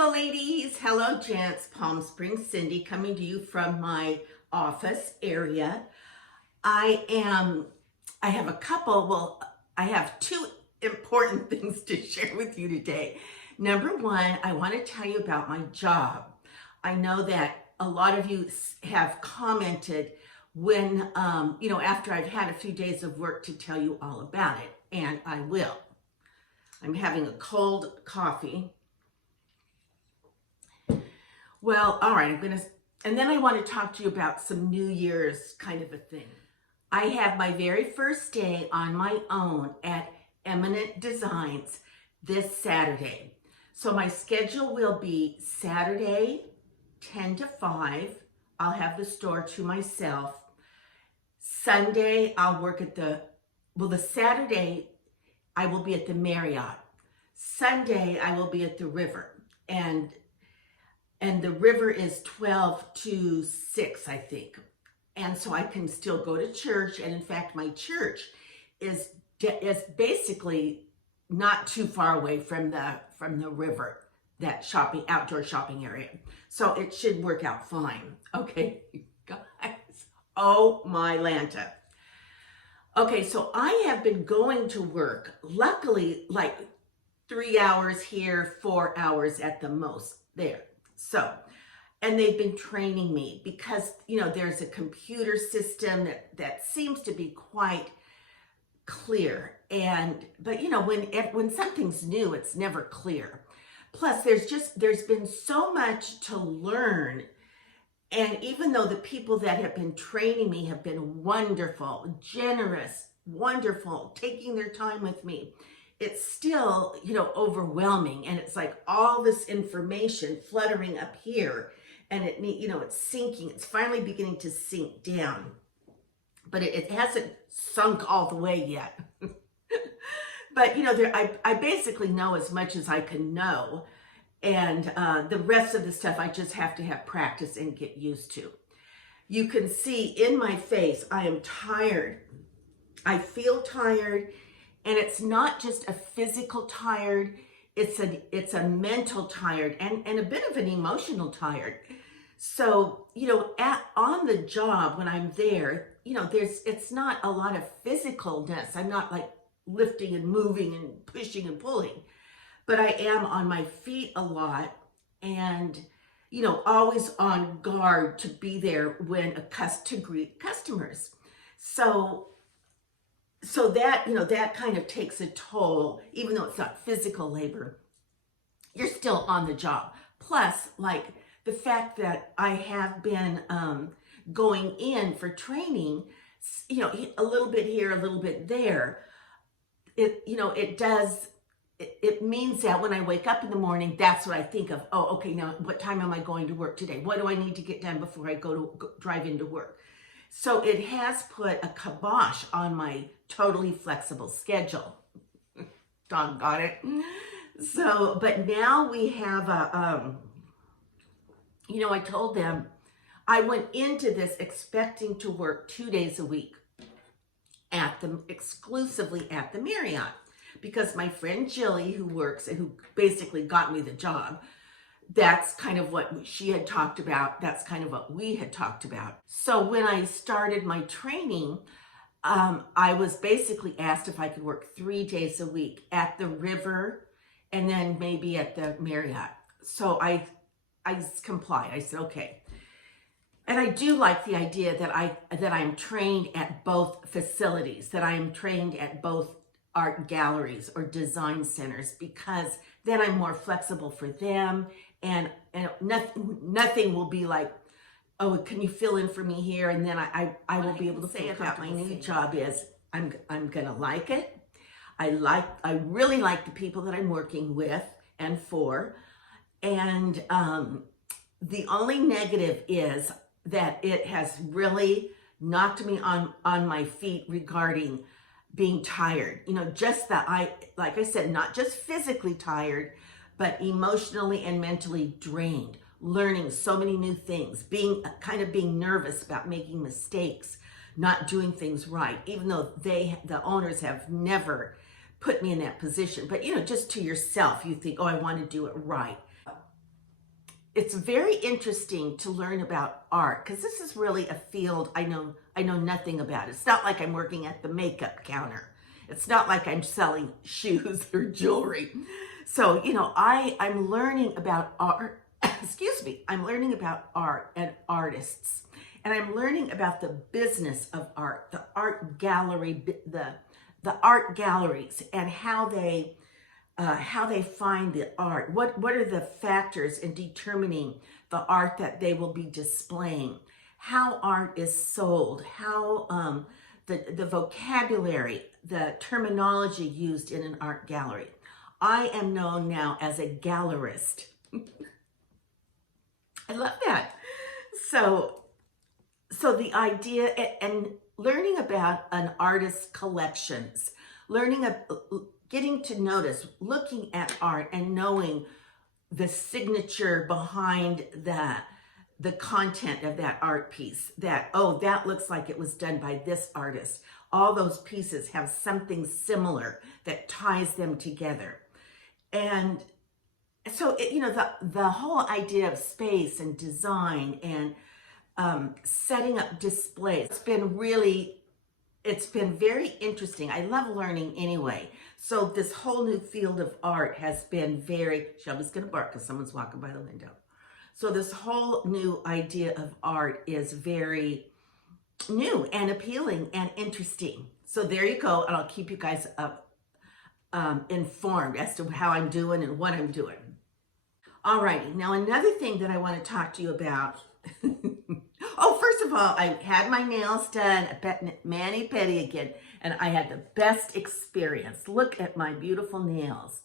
Hello ladies, hello gents, Palm Springs Cindy coming to you from my office area. I have two important things to share with you today. Number one, I want to tell you about my job. I know that a lot of you have commented when, after I've had a few days of work to tell you all about it, and I will. I'm having a cold coffee. Well, all right, and then I want to talk to you about some New Year's kind of a thing. I have my very first day on my own at Eminent Designs this Saturday. So my schedule will be Saturday, 10 to 5. I'll have the store to myself. Sunday, I'll work at the Saturday, I will be at the Marriott. Sunday, I will be at the River. And the River is 12 to 6, I think. And so I can still go to church. And in fact, my church is basically not too far away from the river, that outdoor shopping area. So it should work out fine. Okay, guys. Oh my Lanta. Okay, so I have been going to work, luckily, like 3 hours here, 4 hours at the most there. So, and they've been training me because, there's a computer system that seems to be quite clear. But when something's new, it's never clear. Plus, there's been so much to learn. And even though the people that have been training me have been wonderful, generous, wonderful, taking their time with me, it's still, overwhelming. And it's like all this information fluttering up here, and it's sinking. It's finally beginning to sink down, but it hasn't sunk all the way yet. But, I basically know as much as I can know. And the rest of the stuff, I just have to have practice and get used to. You can see in my face, I am tired. I feel tired. And it's not just a physical tired, it's a mental tired and a bit of an emotional tired. So, on the job when I'm there, it's not a lot of physicalness. I'm not like lifting and moving and pushing and pulling, but I am on my feet a lot and, always on guard to be there when to greet customers. So that, that kind of takes a toll, even though it's not physical labor, you're still on the job. Plus, like the fact that I have been going in for training, a little bit here, a little bit there, it means that when I wake up in the morning, that's what I think of. Oh, okay, now what time am I going to work today? What do I need to get done before I drive into work? So it has put a kibosh on my totally flexible schedule. Doggone it. So, but now we have I told them I went into this expecting to work 2 days a week exclusively at the Marriott, because my friend Jilly, who works and who basically got me the job, that's kind of what she had talked about. That's kind of what we had talked about. So when I started my training, I was basically asked if I could work 3 days a week at the River and then maybe at the Marriott. So I complied. I said, okay. And I do like the idea that I'm trained at both facilities, that I am trained at both art galleries or design centers, because then I'm more flexible for them, and nothing will be like, oh, can you fill in for me here? And then I will be able to say about my new job is I'm gonna like it. I really like the people that I'm working with and for, and the only negative is that it has really knocked me on my feet regarding being tired. Just that like I said, not just physically tired, but emotionally and mentally drained, learning so many new things, being nervous about making mistakes, not doing things right, even though the owners have never put me in that position. But just to yourself, you think, oh, I want to do it right. it's very interesting to learn about art because this is really a field I know nothing about. It's not like I'm working at the makeup counter. It's not like I'm selling shoes or jewelry. So, I'm learning about art. Excuse me. I'm learning about art and artists. And I'm learning about the business of art, the art gallery, the art galleries and how they find the art. What are the factors in determining the art that they will be displaying? How art is sold? How the vocabulary, the terminology used in an art gallery. I am known now as a gallerist. I love that. So the idea and learning about an artist's collections, getting to notice, looking at art and knowing the signature behind the content of that art piece, that looks like it was done by this artist. All those pieces have something similar that ties them together. And so, the whole idea of space and design and setting up displays, it's been very interesting. I love learning anyway. So this whole new field of art has been Shelby's gonna bark because someone's walking by the window. So this whole new idea of art is very new and appealing and interesting. So there you go, and I'll keep you guys up informed as to how I'm doing and what I'm doing. Alrighty, now another thing that I want to talk to you about. Oh, first of all, I had my nails done at mani-pedi again, and I had the best experience. Look at my beautiful nails.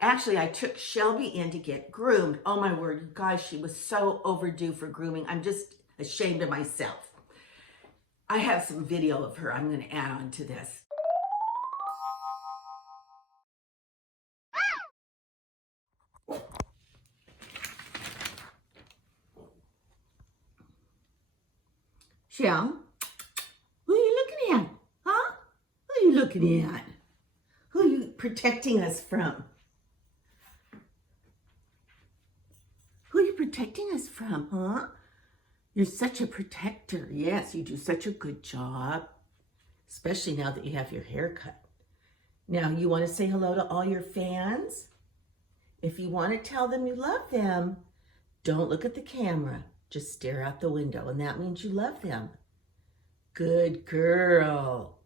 Actually, I took Shelby in to get groomed. Oh my word, you guys, she was so overdue for grooming. I'm just ashamed of myself. I have some video of her I'm going to add on to this. Shell, who are you looking at? Huh? Who are you looking at? Who are you protecting us from? Who are you protecting us from, huh? You're such a protector. Yes, you do such a good job, especially now that you have your hair cut. Now, you want to say hello to all your fans? If you want to tell them you love them, don't look at the camera. Just stare out the window, and that means you love them. Good girl.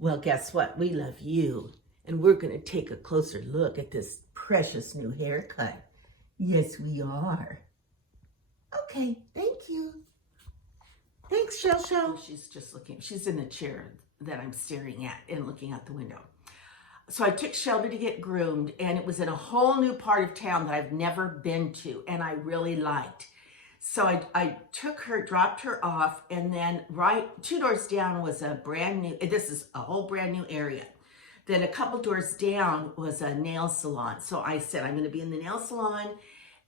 Well, guess what? We love you, and we're going to take a closer look at this precious new haircut. Yes, we are. Okay, thank you. Thanks, Shell Shell. She's just looking. She's in the chair that I'm staring at and looking out the window. So I took Shelby to get groomed, and it was in a whole new part of town that I've never been to, and I really liked. So I took her, dropped her off, and then right 2 doors down was this is a whole brand new area. Then a couple doors down was a nail salon. So I said, I'm going to be in the nail salon.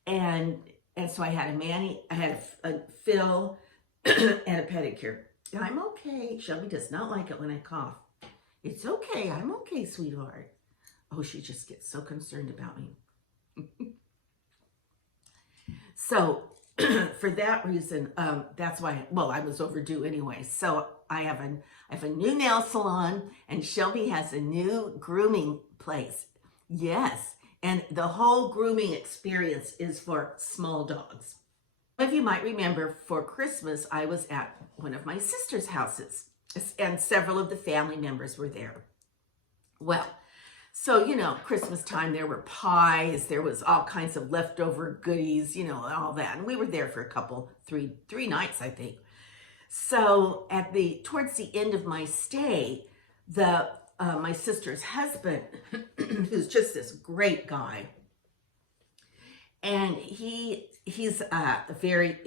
And so I had a fill and a pedicure. I'm okay. Shelby does not like it when I cough. It's okay. I'm okay, sweetheart. Oh, she just gets so concerned about me. So for that reason, that's why, I was overdue anyway. So I have a new nail salon, and Shelby has a new grooming place. Yes, and the whole grooming experience is for small dogs. Some of you might remember for Christmas, I was at one of my sister's houses, and several of the family members were there. Well, so, Christmas time, there were pies, there was all kinds of leftover goodies, and all that. And we were there for three nights, I think. So towards the end of my stay, my sister's husband, who's just this great guy, and he's a very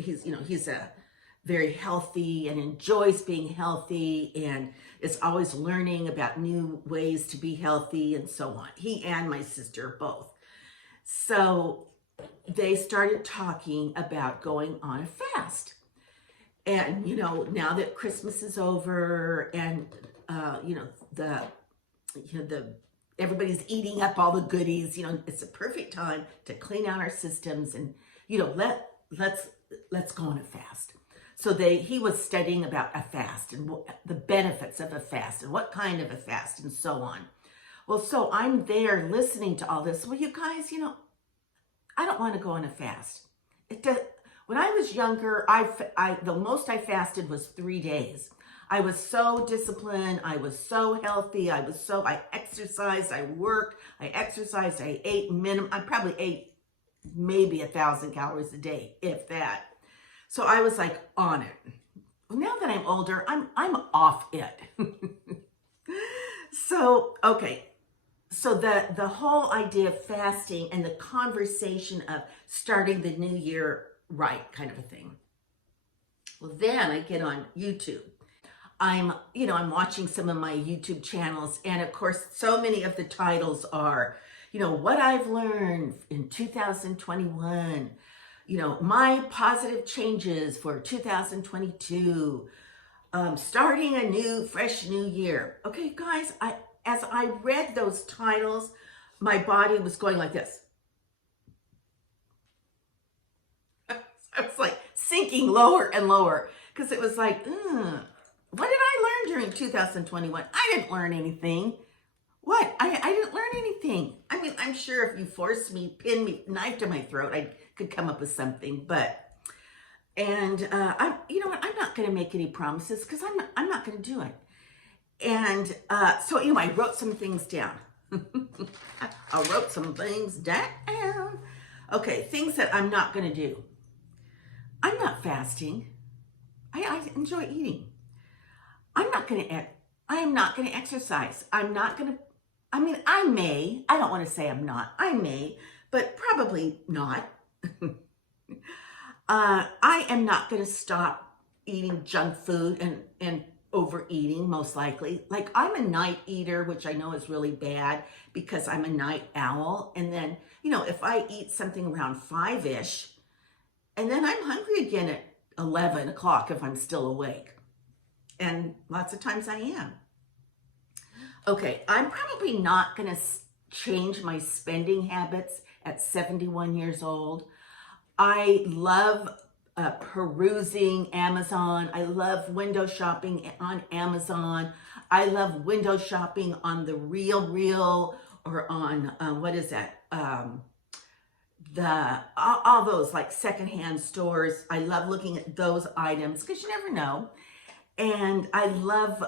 healthy and enjoys being healthy and is always learning about new ways to be healthy and so on. He and my sister both. So they started talking about going on a fast. And, now that Christmas is over and, the everybody's eating up all the goodies. It's a perfect time to clean out our systems and, let's go on a fast. So he was studying about a fast and the benefits of a fast and what kind of a fast and so on. Well, so I'm there listening to all this. Well, you guys, I don't want to go on a fast. When I was younger, the most I fasted was 3 days. I was so disciplined. I was so healthy. I exercised, I worked, I exercised, I ate I probably ate maybe 1,000 calories a day, if that. So I was like on it. Now that I'm older, I'm off it. So, okay. So the whole idea of fasting and the conversation of starting the new year right kind of a thing. Well, then I get on YouTube. I'm watching some of my YouTube channels, and of course, so many of the titles are, what I've learned in 2021, my positive changes for 2022, starting a new, fresh new year. Okay, guys, as I read those titles, my body was going like this. I was like sinking lower and lower because it was like, what did I learn during 2021? I didn't learn anything. What? I didn't learn anything. I mean, I'm sure if you forced me, pin me, knife to my throat, I could come up with something. I'm not going to make any promises because I'm not going to do it. And so anyway, I wrote some things down. I wrote some things down. Okay, things that I'm not going to do. I'm not fasting. I enjoy eating. I am not going to exercise. I may. I don't want to say I'm not. I may, but probably not. I am not going to stop eating junk food and overeating, most likely. Like, I'm a night eater, which I know is really bad because I'm a night owl. And then, if I eat something around 5-ish, and then I'm hungry again at 11 o'clock if I'm still awake. And lots of times I am. Okay, I'm probably not going to change my spending habits at 71 years old. I love perusing Amazon. I love window shopping on Amazon. I love window shopping on the Real or on, what is that? All those like secondhand stores. I love looking at those items because you never know. And I love,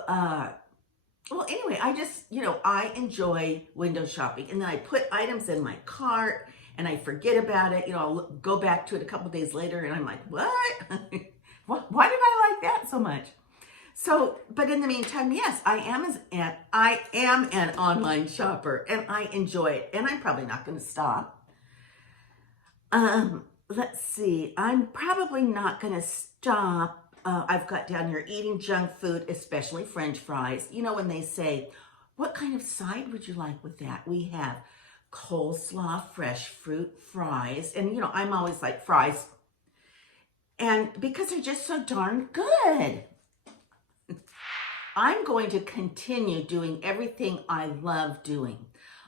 well, anyway, I enjoy window shopping. And then I put items in my cart and I forget about it. I'll go back to it a couple days later and I'm like, what? Why did I like that so much? So, but in the meantime, yes, I am an online shopper and I enjoy it. And I'm probably not going to stop. Let's see. I'm probably not going to stop. I've got down here eating junk food, especially French fries. When they say, what kind of side would you like with that? We have coleslaw, fresh fruit, fries. And, I'm always like fries. And because they're just so darn good. I'm going to continue doing everything I love doing.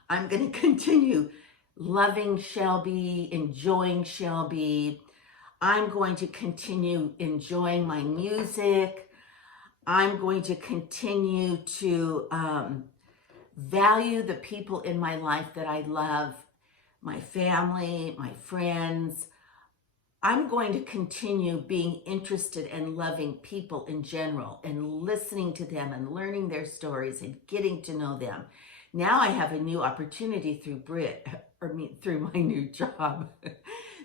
I'm going to continue loving Shelby, enjoying Shelby. I'm going to continue enjoying my music. I'm going to continue to value the people in my life that I love, my family, my friends. I'm going to continue being interested and loving people in general and listening to them and learning their stories and getting to know them. Now I have a new opportunity through through my new job.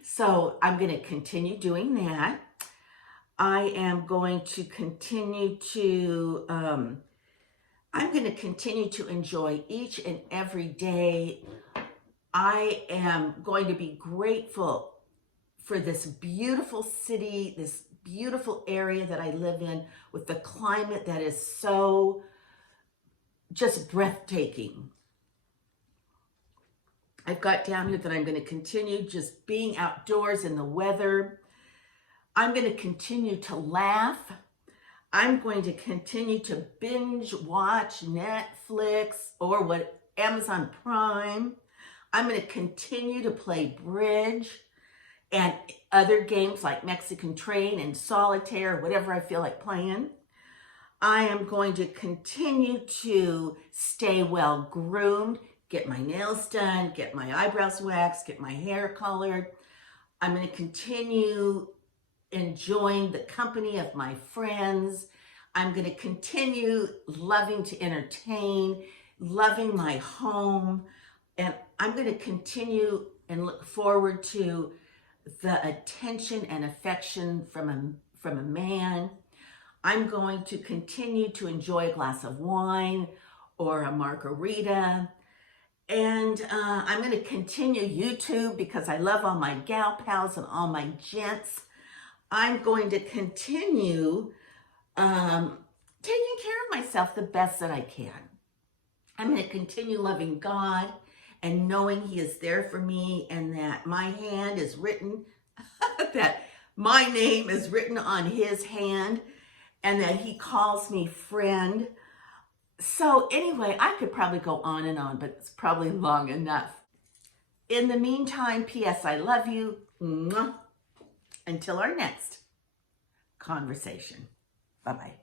So I'm going to continue doing that. I am going to continue to, enjoy each and every day. I am going to be grateful for this beautiful city, this beautiful area that I live in with the climate that is so just breathtaking. I've got down here that I'm going to continue just being outdoors in the weather. I'm going to continue to laugh. I'm going to continue to binge watch Netflix or Amazon Prime. I'm going to continue to play bridge and other games like Mexican Train and Solitaire, whatever I feel like playing. I am going to continue to stay well groomed, get my nails done, get my eyebrows waxed, get my hair colored. I'm going to continue enjoying the company of my friends. I'm going to continue loving to entertain, loving my home, and I'm going to continue and look forward to the attention and affection from a man. I'm going to continue to enjoy a glass of wine or a margarita. And I'm going to continue YouTube because I love all my gal pals and all my gents. I'm going to continue taking care of myself the best that I can. I'm going to continue loving God and knowing He is there for me and that my hand is written, that my name is written on His hand and that He calls me friend. So anyway, I could probably go on and on, but it's probably long enough. In the meantime, P.S. I love you. Mwah. Until our next conversation. Bye-bye.